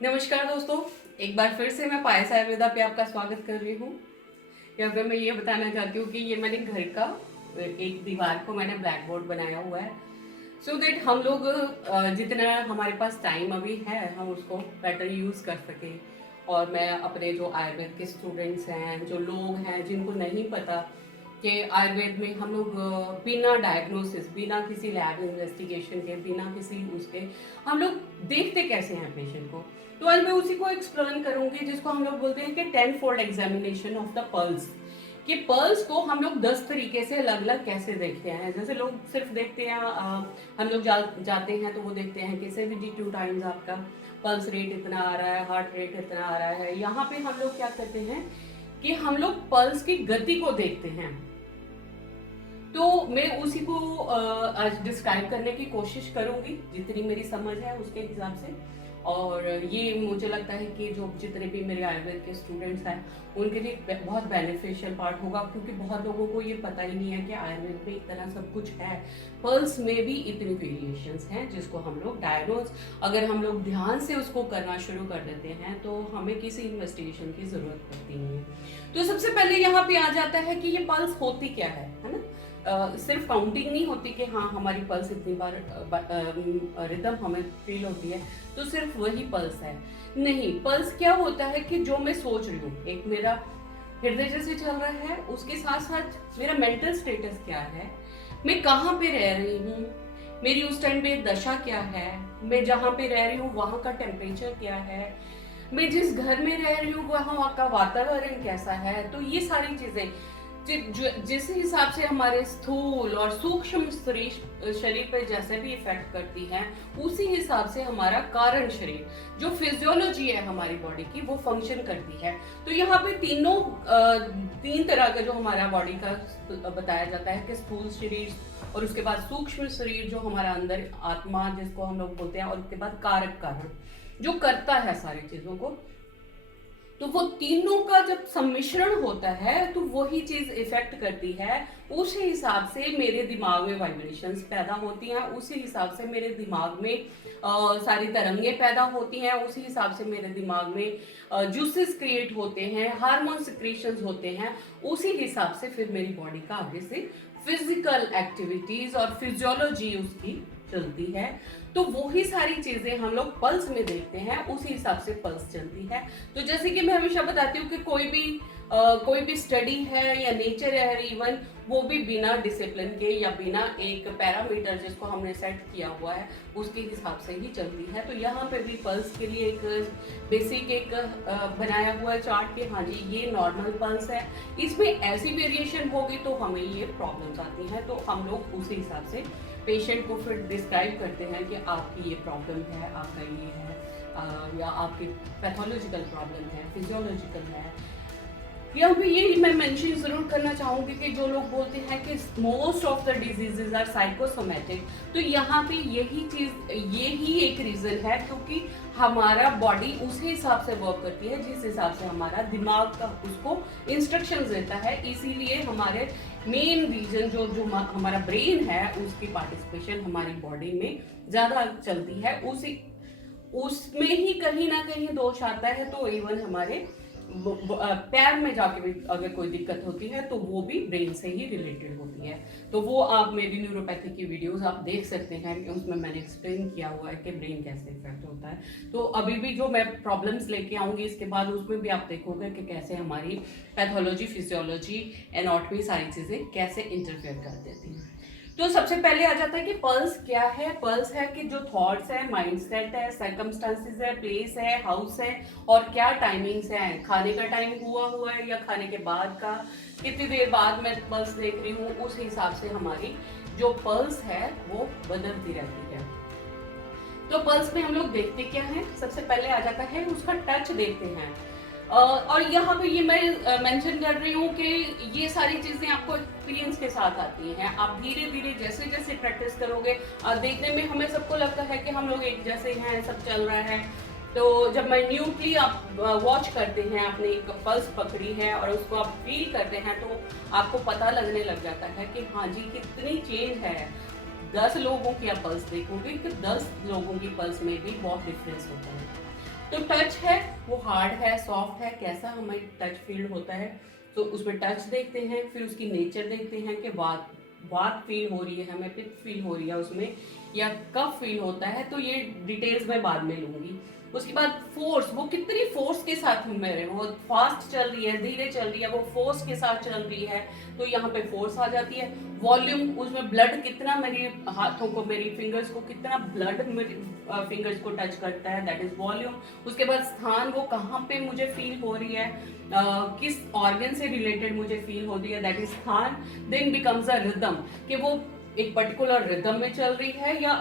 नमस्कार दोस्तों, एक बार फिर से मैं पायस आयुर्वेदा पे आपका स्वागत कर रही हूँ। यहाँ पे मैं ये बताना चाहती हूँ कि ये मैंने घर का एक दीवार को मैंने ब्लैक बोर्ड बनाया हुआ है सो दैट हम लोग जितना हमारे पास टाइम अभी है हम उसको बेटर यूज़ कर सकें। और मैं अपने जो आयुर्वेद के स्टूडेंट्स हैं, जो लोग हैं जिनको नहीं पता कि आयुर्वेद में हम लोग बिना डायग्नोसिस, बिना किसी लैब इन्वेस्टिगेशन के, बिना किसी उसके हम लोग देखते कैसे हैं पेशेंट को। तो आज मैं उसी को एक्सप्लेन करूंगी जिसको हम लोग बोलते हैं कि 10 fold examination of the pulse. कि पल्स को हम लोग 10 तरीके से अलग अलग कैसे देखते हैं। जैसे लोग सिर्फ देखते हैं, हम लोग जाते हैं तो वो देखते हैं कि 72 टाइम्स आपका पल्स रेट इतना आ रहा है, हार्ट रेट इतना आ रहा है। यहाँ पे हम लोग क्या करते हैं कि हम लोग पल्स की गति को देखते हैं। तो मैं उसी को आज डिस्क्राइब करने की कोशिश करूंगी जितनी मेरी समझ है उसके हिसाब से। और ये मुझे लगता है कि जो जितने भी मेरे आयुर्वेद के स्टूडेंट्स हैं उनके लिए बहुत बेनिफिशियल पार्ट होगा, क्योंकि बहुत लोगों को ये पता ही नहीं है कि आयुर्वेद में इतना सब कुछ है। पल्स में भी इतनी वेरिएशंस हैं जिसको हम लोग डायग्नोज, अगर हम लोग ध्यान से उसको करना शुरू कर देते हैं तो हमें किसी इन्वेस्टिगेशन की जरूरत पड़ती नहीं है। तो सबसे पहले यहाँ पे आ जाता है कि ये पल्स होती क्या है ना। सिर्फ काउंटिंग नहीं होती कि हाँ हमारी पल्स इतनी बार रिदम हमें फील होती है तो सिर्फ वही पल्स है। नहीं, पल्स क्या होता है कि जो मैं सोच रही हूँ, एक मेरा हृदय जैसे चल रहा है, उसके साथ साथ मेरा मेंटल स्टेटस क्या है, मैं कहाँ पे रह रही हूँ, मेरी उस टाइम पे दशा क्या है, मैं जहाँ पे रह रही हूँ वहाँ का टेम्परेचर क्या है, मैं जिस घर में रह रही हूँ वहाँ का वातावरण कैसा है। तो ये सारी चीजें जिस हिसाब से हमारे स्थूल और सूक्ष्म शरीर पर जैसे भी इफेक्ट करती हैं, उसी हिसाब से हमारा कारण शरीर, जो फिजियोलॉजी है हमारी बॉडी की, वो फंक्शन करती है। तो यहाँ पे तीन तरह का जो हमारा बॉडी का बताया जाता है कि स्थूल शरीर, और उसके बाद सूक्ष्म शरीर जो हमारा अंदर आत्मा जिसको हम लोग बोलते हैं, और उसके बाद कारक कारण जो करता है सारी चीजों को। तो वो तीनों का जब सम्मिश्रण होता है तो वही चीज इफेक्ट करती है। उसी हिसाब से मेरे दिमाग में वाइब्रेशंस पैदा होती हैं, उसी हिसाब से मेरे दिमाग में सारी तरंगे पैदा होती हैं, उसी हिसाब से मेरे दिमाग में जूसेस क्रिएट होते हैं, हार्मोन सिक्रेशंस होते हैं। उसी हिसाब से फिर मेरी बॉडी का आगे से फिजिकल एक्टिविटीज और फिजियोलॉजी उसकी चलती है। तो वही सारी चीजें हम लोग पल्स में देखते हैं, उसी हिसाब से पल्स चलती है। तो जैसे कि मैं हमेशा बताती हूँ कि कोई भी स्टडी है या नेचर है इवन, वो भी बिना डिसिप्लिन के या बिना एक पैरामीटर जिसको हमने सेट किया हुआ है उसके हिसाब से ही चलती है। तो यहाँ पे भी पल्स के लिए एक बेसिक एक बनाया हुआ है चार्ट कि हाँ जी ये नॉर्मल पल्स है, इसमें ऐसी वेरिएशन होगी तो हमें ये प्रॉब्लम्स आती हैं। तो हम लोग उसी हिसाब से पेशेंट को फिर डिस्क्राइब करते हैं कि आपकी ये प्रॉब्लम है, आपका ये है, या आपकी पैथोलॉजिकल प्रॉब्लम है, फिजियोलॉजिकल है। यहाँ पे ये मैं मेंशन जरूर करना चाहूंगी कि जो लोग बोलते हैं कि most of the diseases are psychosomatic, तो यहाँ पे यही एक रीजन है क्योंकि हमारा बॉडी उस हिसाब से वर्क करती है जिस हिसाब से हमारा दिमाग का उसको इंस्ट्रक्शंस देता है। इसीलिए हमारे मेन रीजन जो हमारा ब्रेन है उसकी पार्टिसिपेशन हमारी बॉडी में ज्यादा चलती है, उसमें ही कहीं ना कहीं दोष आता है। तो इवन हमारे पैर में जाके भी अगर कोई दिक्कत होती है तो वो भी ब्रेन से ही रिलेटेड होती है। तो वो आप मेरी न्यूरोपैथी की वीडियोस आप देख सकते हैं कि उसमें मैंने एक्सप्लेन किया हुआ है कि ब्रेन कैसे इफेक्ट होता है। तो अभी भी जो मैं प्रॉब्लम्स लेके आऊंगी इसके बाद उसमें भी आप देखोगे कि कैसे हमारी पैथोलॉजी, फिजियोलॉजी, एनाटॉमी सारी चीजें कैसे इंटरफेयर कर देती हैं। तो सबसे पहले आ जाता है कि पल्स क्या है। पल्स है कि जो थॉट्स है, माइंडसेट है, सर्कमस्टांसेस है, प्लेस है, हाउस है, और क्या टाइमिंग्स है, खाने का टाइम हुआ है या खाने के बाद का, कितनी देर बाद मैं पल्स देख रही हूँ, उस हिसाब से हमारी जो पल्स है वो बदलती रहती है। तो पल्स में हम लोग देखते क्या है, सबसे पहले आ जाता है उसका टच देखते हैं। और यहाँ पे ये मैं मेंशन कर रही हूँ कि ये सारी चीजें आपको एक्सपीरियंस के साथ आती हैं। आप धीरे धीरे जैसे जैसे प्रैक्टिस करोगे, देखने में हमें सबको लगता है कि हम लोग एक जैसे हैं, सब चल रहा है। तो जब माइन्यूटली आप वॉच करते हैं, आपने एक पल्स पकड़ी है और उसको आप फील करते हैं तो आपको पता लगने लग जाता है कि हाँ जी कितनी चेंज है। 10 लोगों की आप पल्स देखोगे कि 10 लोगों की पल्स में भी बहुत डिफरेंस होता है। तो टच है वो हार्ड है, सॉफ्ट है, कैसा हमें टच फील होता है, तो उसमें टच देखते हैं, फिर उसकी नेचर देखते हैं कि वात फील हो रही है हमें, पित्त फील हो रही है उसमें, या कफ फील होता है, तो ये डिटेल्स मैं बाद में लूंगी। उसके बाद फोर्स, वो कितनी फोर्स के साथ मेरे, वो फास्ट चल रही है, धीरे चल रही है, वो फोर्स के साथ चल रही है, तो यहाँ पे फोर्स आ जाती है। वॉल्यूम, उसमें ब्लड कितना मेरे हाथों को, मेरी फिंगर्स को कितना ब्लड मेरी फिंगर्स को टच करता है, दैट इज वॉल्यूम। उसके बाद स्थान, वो कहाँ पे मुझे फील हो रही है, किस ऑर्गन से रिलेटेड मुझे फील होती है, दैट इज स्थान। देन बिकम्स अ रिदम, कि वो एक पर्टिकुलर रिदम में चल रही है या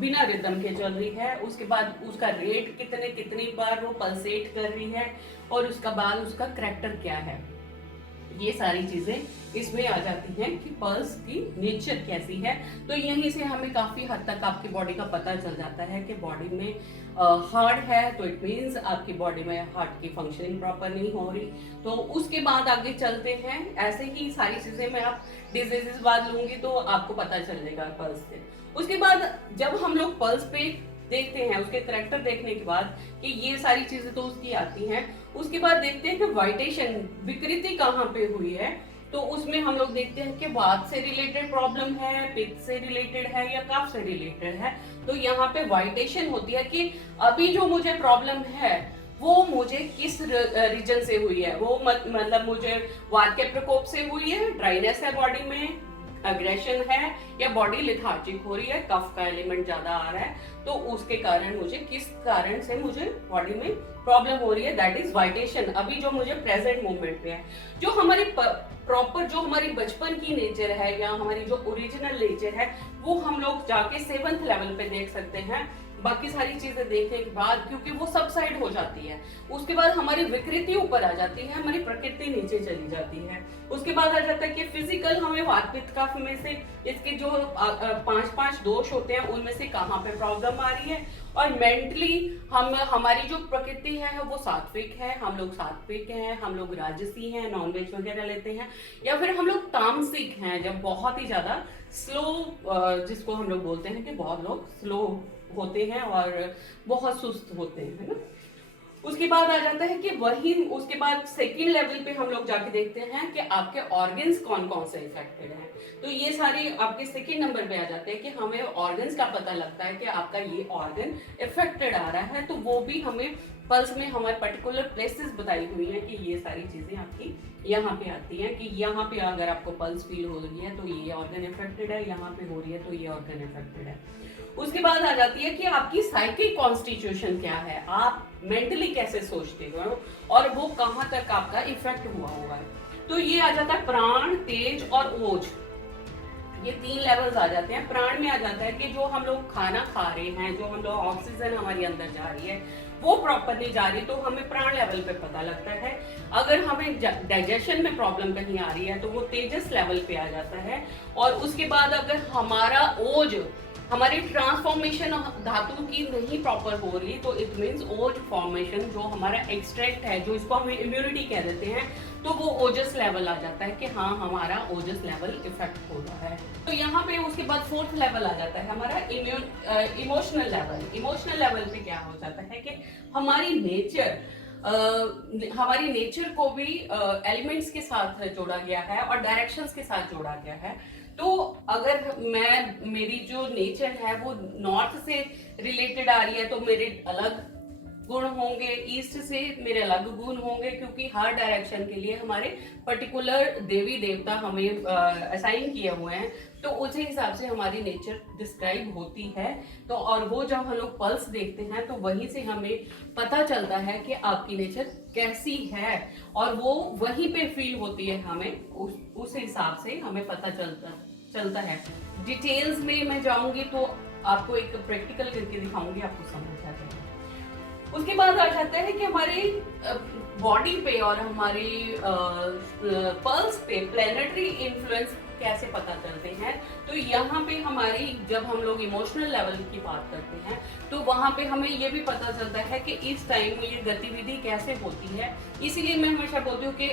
बिना रिदम के चल रही है। उसके बाद उसका रेट कितनी बार वो पल्सेट कर रही है, और उसका बाद उसका करैक्टर क्या है, ये सारी चीजें इसमें आ जाती हैं कि पल्स की नेचर कैसी है। तो यहीं से हमें काफी हद तक आपकी बॉडी का पता चल जाता है कि बॉडी में हार्ट है, तो इट मीन्स आपकी बॉडी में हार्ट की फंक्शनिंग प्रॉपर नहीं हो रही। तो उसके बाद आगे चलते हैं, ऐसे ही सारी चीजें मैं आप डिजीजेस बाद लूंगी तो आपको पता चलेगा पल्स से। उसके बाद जब हम लोग पल्स पे देखते हैं, उसके करैक्टर देखने के बाद कि ये सारी चीजें तो उसकी आती हैं, उसके बाद देखते हैं कि वाइटेशन, विकृति कहाँ पे हुई है। तो उसमें हम लोग देखते हैं कि वात से रिलेटेड प्रॉब्लम है, पित्त से रिलेटेड है, या कफ से रिलेटेड है। तो यहाँ पे वाइटेशन होती है कि अभी जो मुझे प्रॉब्लम है वो मुझे किस रीजन से हुई है, वो मतलब मुझे वात के प्रकोप से हुई है, ड्राइनेस है बॉडी में, अग्रेशन है, या बॉडी लिथार्जिक हो रही है, कफ का एलिमेंट ज्यादा आ रहा है, तो उसके कारण मुझे किस कारण से मुझे बॉडी में प्रॉब्लम हो रही है, दैट इज वाइटेशन। अभी जो मुझे प्रेजेंट मोमेंट में है, जो हमारी प्रॉपर, जो हमारी बचपन की नेचर है या हमारी जो ओरिजिनल नेचर है, वो हम लोग जाके 7th लेवल पे देख सकते हैं। बाकी सारी चीजें देखने के बाद, क्योंकि वो सब साइड हो जाती है, उसके बाद हमारी विकृति ऊपर आ जाती है, हमारी प्रकृति नीचे चली जाती है। उसके बाद आ जाता है कि फिजिकल हमें वात पित्त कफ में से इसके जो 5 दोष होते हैं उनमें से कहाँ पे प्रॉब्लम आ रही है, और मेंटली हमारी जो प्रकृति है वो सात्विक है, हम लोग सात्विक हैं, हम लोग राजसी हैं, नॉनवेज वगैरह लेते हैं, या फिर हम लोग तामसिक हैं, जब बहुत ही ज्यादा स्लो, जिसको हम लोग बोलते हैं कि बहुत लोग स्लो होते हैं और बहुत सुस्त होते हैं, है ना। उसके बाद आ जाता है कि वही, उसके बाद सेकंड लेवल पे हम लोग जाके देखते हैं कि आपके ऑर्गन्स कौन कौन से इफेक्टेड हैं। तो ये सारी आपके सेकंड नंबर पे आ जाते हैं कि हमें ऑर्गन्स का पता लगता है कि आपका ये ऑर्गन इफेक्टेड आ रहा है, तो वो भी हमें पल्स में हमारे पर्टिकुलर प्लेसेस बताई हुई हैं कि ये सारी चीजें आपकी यहाँ पे आती हैं, कि यहाँ पे अगर आपको पल्स फील हो रही है तो ये ऑर्गन इफेक्टेड है, यहाँ पे हो रही है तो ये ऑर्गन इफेक्टेड है। उसके बाद आ जाती है कि आपकी साइकिक कॉन्स्टिट्यूशन क्या है, आप मेंटली कैसे सोचते हो, और वो कहाँ तक आपका इफेक्ट हुआ होगा। तो ये आ जाता है प्राण, तेज और ओज, ये 3 लेवल्स आ जाते हैं। प्राण में आ जाता है कि जो हम लोग खाना खा रहे हैं, जो हम लोग ऑक्सीजन हमारे अंदर जा रही है वो प्रॉपर नहीं जा रही, तो हमें प्राण लेवल पे पता लगता है। अगर हमें डाइजेशन में प्रॉब्लम कहीं आ रही है तो वो तेजस लेवल पे आ जाता है। और उसके बाद अगर हमारा ओज, हमारी ट्रांसफॉर्मेशन धातु की नहीं प्रॉपर हो रही, तो इट मींस ओज फॉर्मेशन, जो हमारा एक्सट्रैक्ट है, जो इसको हम इम्यूनिटी कह देते हैं, तो वो ओजस लेवल आ जाता है कि हाँ हमारा ओजस लेवल इफेक्ट हो रहा है। तो यहाँ पे उसके बाद 4th लेवल आ जाता है हमारा इमोशनल लेवल। इमोशनल लेवल पे क्या हो जाता है कि हमारी नेचर को भी एलिमेंट्स के साथ जोड़ा गया है और डायरेक्शंस के साथ जोड़ा गया है। तो अगर मेरी जो नेचर है वो नॉर्थ से रिलेटेड आ रही है तो मेरे अलग गुण होंगे, ईस्ट से मेरे अलग गुण होंगे, क्योंकि हर डायरेक्शन के लिए हमारे पर्टिकुलर देवी देवता हमें असाइन किए हुए हैं, तो उसी हिसाब से हमारी नेचर डिस्क्राइब होती है। तो और वो जब हम लोग पल्स देखते हैं तो वहीं से हमें पता चलता है कि आपकी नेचर कैसी है, और वो वहीं पे फील होती है हमें, उस हिसाब से हमें पता चलता है। डिटेल्स में मैं जाऊंगी तो आपको एक प्रैक्टिकल करके दिखाऊंगी, आपको समझ आ जाएगा। उसके बाद आ जाता है कि हमारे बॉडी पे और हमारे पल्स पे प्लैनेटरी इन्फ्लुएंस कैसे पता चलते हैं। तो यहाँ पे हमारी, जब हम लोग इमोशनल लेवल की बात करते हैं तो वहाँ पे हमें ये भी पता चलता है कि इस टाइम में ये गतिविधि कैसे होती है। इसीलिए मैं हमेशा बोलती हूँ कि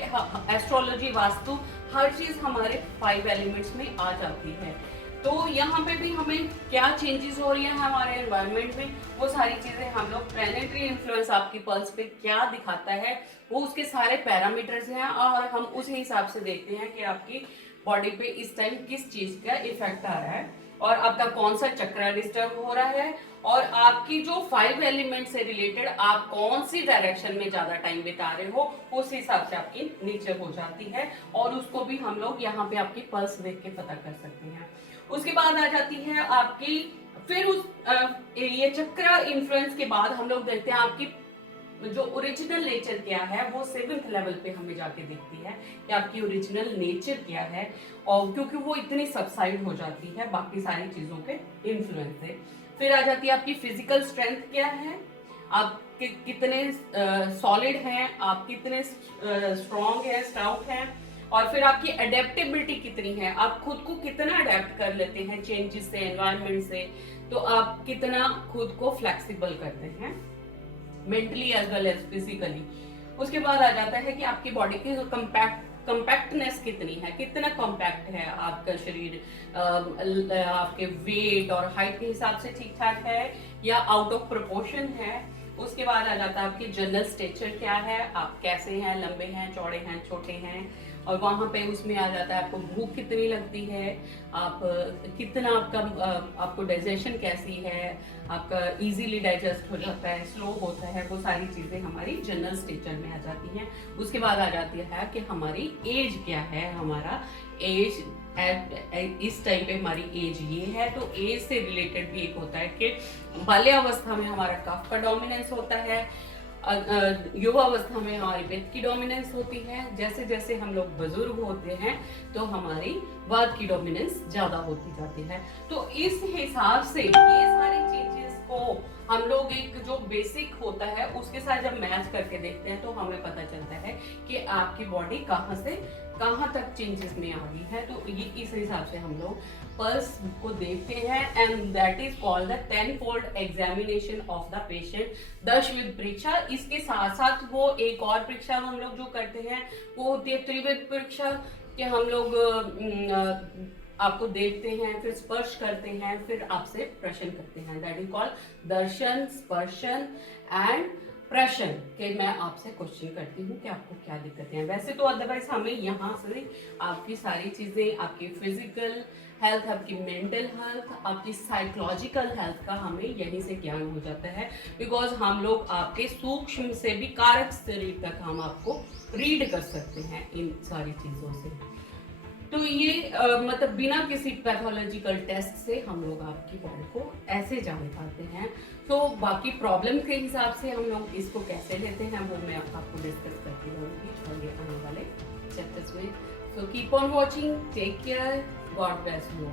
एस्ट्रोलॉजी, वास्तु, हर चीज हमारे 5 एलिमेंट्स में आ जाती है। तो यहाँ पे भी हमें क्या चेंजेस हो रही है हमारे एनवायरनमेंट में, वो सारी चीजें हम लोग प्लैनेटरी इन्फ्लुएंस आपकी पल्स पे क्या दिखाता है, वो उसके सारे पैरामीटर्स हैं और हम उस हिसाब से देखते हैं कि आपकी बॉडी पे इस टाइम किस चीज का इफेक्ट आ रहा है और आपका कौन सा चक्र डिस्टर्ब हो रहा है और आपकी जो 5 एलिमेंट से रिलेटेड आप कौन सी डायरेक्शन में ज्यादा टाइम बिता रहे हो, उस हिसाब से आपकी नेचर हो जाती है और उसको भी हम लोग यहाँ पे आपकी पल्स देख के पता कर सकते हैं। उसके बाद आ जाती है आपकी, फिर उस ये चक्र इन्फ्लुएंस के बाद हम लोग देखते हैं आपकी जो ओरिजिनल नेचर क्या है, वो 7th लेवल पे हमें जाके देखती है कि आपकी ओरिजिनल नेचर क्या है, और क्योंकि वो इतनी सबसाइड हो जाती है बाकी सारी चीजों के इन्फ्लुएंस से। फिर आ जाती है आपकी फिजिकल स्ट्रेंथ क्या है, आप कितने सॉलिड हैं, आप कितने स्ट्रॉन्ग हैं, स्टाउट हैं, और फिर आपकी अडेप्टेबिलिटी कितनी है, आप खुद को कितना अडेप्ट कर लेते हैं चेंजेस से, एनवायरनमेंट से, तो आप कितना खुद को फ्लेक्सिबल करते हैं mentally as well as physically. उसके बाद आ जाता है कि आपकी बॉडी की कंपैक्टनेस कितनी है, कितना कॉम्पैक्ट है आपका शरीर, आपके वेट और हाइट के हिसाब से ठीक ठाक है या आउट ऑफ प्रोपोर्शन है। उसके बाद आ जाता है आपकी जनरल स्ट्रक्चर क्या है, आप कैसे हैं, लंबे हैं, चौड़े हैं, छोटे हैं, और वहां पे उसमें आ जाता है आपको भूख कितनी लगती है, आप कितना आपको डाइजेशन कैसी है, आपका इजीली डाइजेस्ट हो जाता है, स्लो होता है, वो सारी चीजें हमारी जनरल स्ट्रक्चर में आ जाती हैं। उसके बाद आ जाती है कि हमारी एज क्या है, हमारा एज इस टाइम पे हमारी एज ये है, तो एज से रिलेटेड भी एक होता है कि बाल्यावस्था में हमारा कफ का डोमिनेंस होता है, युवावस्था में हमारी पित्त की डोमिनेंस होती है, जैसे जैसे हम लोग बुजुर्ग होते हैं तो हमारी वात की डोमिनेंस ज्यादा होती जाती है। तो इस हिसाब से ये सारी चीजेस को हम लोग एक जो बेसिक होता है उसके साथ जब मैच करके देखते हैं तो हमें पता चलता है कि आपकी बॉडी कहाँ से कहाँ तक चेंजेस में आ गई है। तो ये इस हिसाब से हम लोग पल्स को देखते हैं, and that is called the 10-fold examination of the patient, दशविध परीक्षा। इसके साथ साथ वो एक और परीक्षा हम लोग जो करते हैं वो होती है त्रिविध परीक्षा, कि हम लोग आपको देखते हैं, फिर स्पर्श करते हैं, फिर आपसे प्रश्न करते हैं, that is called darshan, sparshan and prashna, कि मैं आपसे क्वेश्चन करती हूँ कि आपको क्या दिक्कतें हैं। वैसे तो अदरवाइज हमें यहाँ से आपकी सारी चीजें, आपकी फिजिकल हेल्थ, आपकी मेंटल हेल्थ, आपकी साइकोलॉजिकल हेल्थ का हमें यहीं से ज्ञान हो जाता है, बिकॉज हम लोग आपके सूक्ष्म से भी कारक शरीर तक हम आपको रीड कर सकते हैं इन सारी चीजों से। तो ये मतलब बिना किसी पैथोलॉजिकल टेस्ट से हम लोग आपकी बॉडी को ऐसे जान पाते हैं। तो बाकी प्रॉब्लम के हिसाब से हम लोग इसको कैसे लेते हैं वो मैं आपको डिस्कस करती रहूँगी आगे आने वाले चैप्टर्स में। So keep on watching, take care, God bless you.